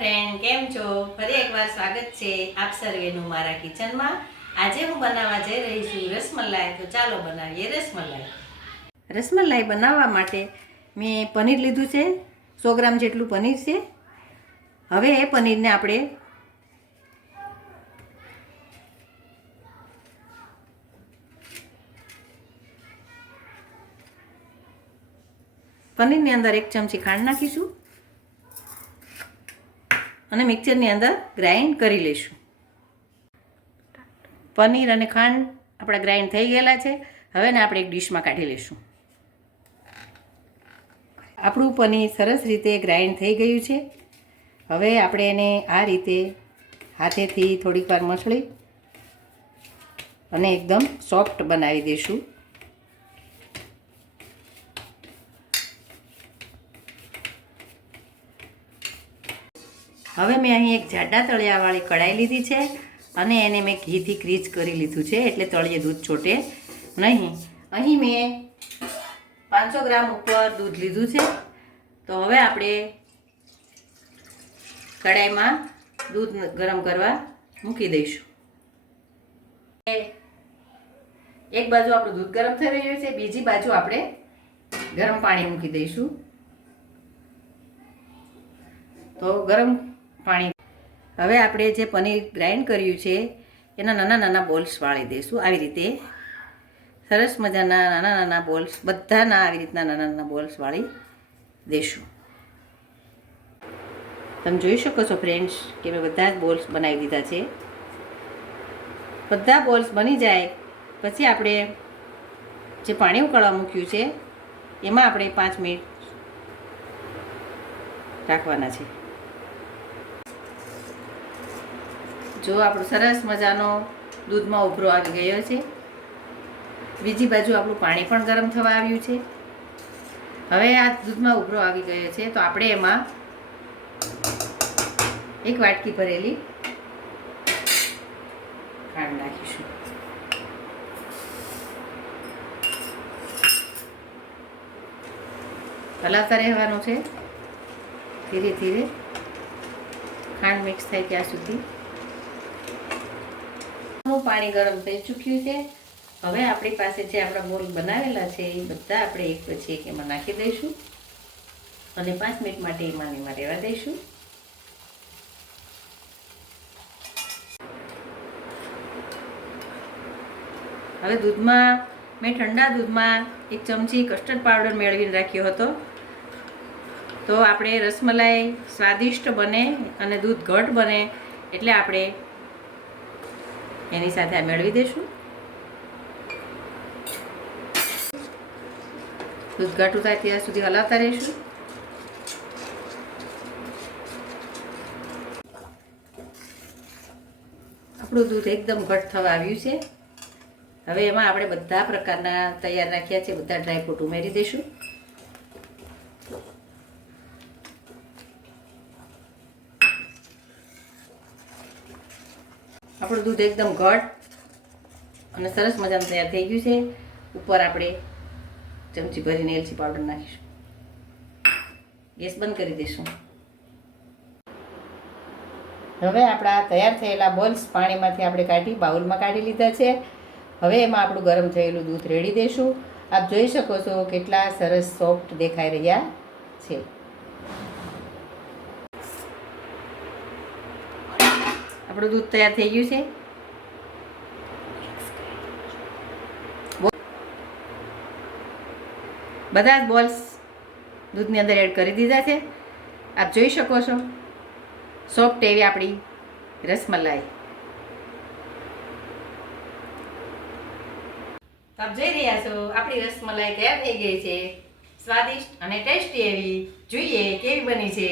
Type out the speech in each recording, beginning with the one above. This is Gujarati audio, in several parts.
ફ્રેન્ડ, કેમ છો? ફરી એકવાર સ્વાગત છે આપ સર્વેનું મારા કિચનમાં. આજે હું બનાવવા જઈ રહી છું રસમલાઈ. તો ચાલો બનાવીએ રસમલાઈ. રસમલાઈ બનાવવા માટે મેં પનીર લીધું છે, 100 ગ્રામ જેટલું પનીર છે. હવે એ પનીરને આપણે પનીરની અંદર 1 ચમચી ખાંડ નાખીશું અને મિક્સરની અંદર ગ્રાઇન્ડ કરી લઈશું. પનીર અને ખાંડ આપણા ગ્રાઇન્ડ થઈ ગયેલા છે. હવે ને આપણે એક ડીશમાં કાઢી લઈશું. આપણું પનીર સરસ રીતે ગ્રાઇન્ડ થઈ ગયું છે. હવે આપણે એને આ રીતે હાથેથી થોડીક વાર મસળી અને એકદમ સોફ્ટ બનાવી દઈશું. હવે મેં અહીં એક જાડા તળિયાવાળી કઢાઈ લીધી છે અને એને મેં ઘીથી ક્રીજ કરી લીધું છે, એટલે તળિયે દૂધ છોટે નહીં. અહીં મેં 500 ગ્રામ ઉપર દૂધ લીધું છે. તો હવે આપણે કઢાઈમાં દૂધ ગરમ કરવા મૂકી દઈશું. એક બાજુ આપણું દૂધ ગરમ થઈ રહ્યું છે, બીજી બાજુ આપણે ગરમ પાણી મૂકી દઈશું. તો ગરમ પાણી, હવે આપણે જે પનીર ગ્રાઇન્ડ કર્યું છે એના નાના નાના બોલ્સ વાળી દઈશું. આવી રીતે સરસ મજાના નાના નાના બોલ્સ, બધાના આવી રીતના નાના નાના બોલ્સ વાળી દઈશું. તમે જોઈ શકો છો ફ્રેન્ડ્સ કે મેં બધા જ બોલ્સ બનાવી દીધા છે. બધા બોલ્સ બની જાય પછી આપણે જે પાણી ઉકળવા મૂક્યું છે એમાં આપણે 5 મિનિટ રાખવાના છે. જો આપણું સરસ મજાનો દૂધમાં ઉભરો આવી ગયો છે. બીજી બાજુ આપણું પાણી પણ ગરમ થવા આવ્યું છે. હવે આ દૂધમાં ઉભરો આવી ગયો છે તો આપણે એમાં 1 વાટકી ભરેલી ખાંડ નાખીશું. હલાવતા રહેવાનું છે ધીરે ધીરે, ખાંડ મિક્સ થાય ત્યાં સુધી. પાણી ગરમ થઈ ચૂક્યું છે. હવે આપણી પાસે જે આપણા બોલ બનાવેલા છે એ બધા આપણે એક પછી એક એમાં નાખી દઈશું અને 5 મિનિટ માટે એમાં રહેવા દઈશું. હવે દૂધમાં મેં ઠંડા દૂધમાં 1 ચમચી કસ્ટર્ડ પાવડર મેળવીને રાખ્યો હતો. તો આપણે રસમલાઈ સ્વાદિષ્ટ બને અને દૂધ ઘટ બને એટલે આપણે એની સાથે આ મેળવી દઈશું. દૂધ ઘાટું થાય ત્યાં સુધી હલાવતા રહીશું. આપણું દૂધ એકદમ ઘટ થવા આવ્યું છે. હવે એમાં આપણે બધા પ્રકારના તૈયાર રાખ્યા છે બધા ડ્રાયફ્રૂટ ઉમેરી દઈશું. આપણું દૂધ એકદમ ઘટ અને સરસ મજાનું તૈયાર થઈ ગયું છે. ઉપર આપણે ચમચી ભરીને એલચી પાવડર નાખીશું. ગેસ બંધ કરી દઈશું. હવે આપણા તૈયાર થયેલા બોલ્સ પાણીમાંથી આપણે કાઢી બાઉલમાં કાઢી લીધા છે. હવે એમાં આપણું ગરમ થયેલું દૂધ રેડી દઈશું. આપ જોઈ શકો છો કેટલા સરસ સોફ્ટ દેખાઈ રહ્યા છે. આપણું દૂધ તૈયાર થઈ ગયું છે. બધા જ બોલ્સ દૂધની અંદર એડ કરી દીધા છે. આપ જોઈ શકો છો સોફ્ટ એવી આપણી રસમલાઈ. આપ જોઈ રહ્યા છો આપણી રસમલાઈ તૈયાર થઈ ગઈ છે. સ્વાદિષ્ટ અને ટેસ્ટી એવી. જોઈએ કેવી બની છે.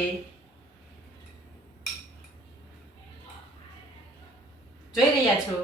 જોઈ રહ્યા છો.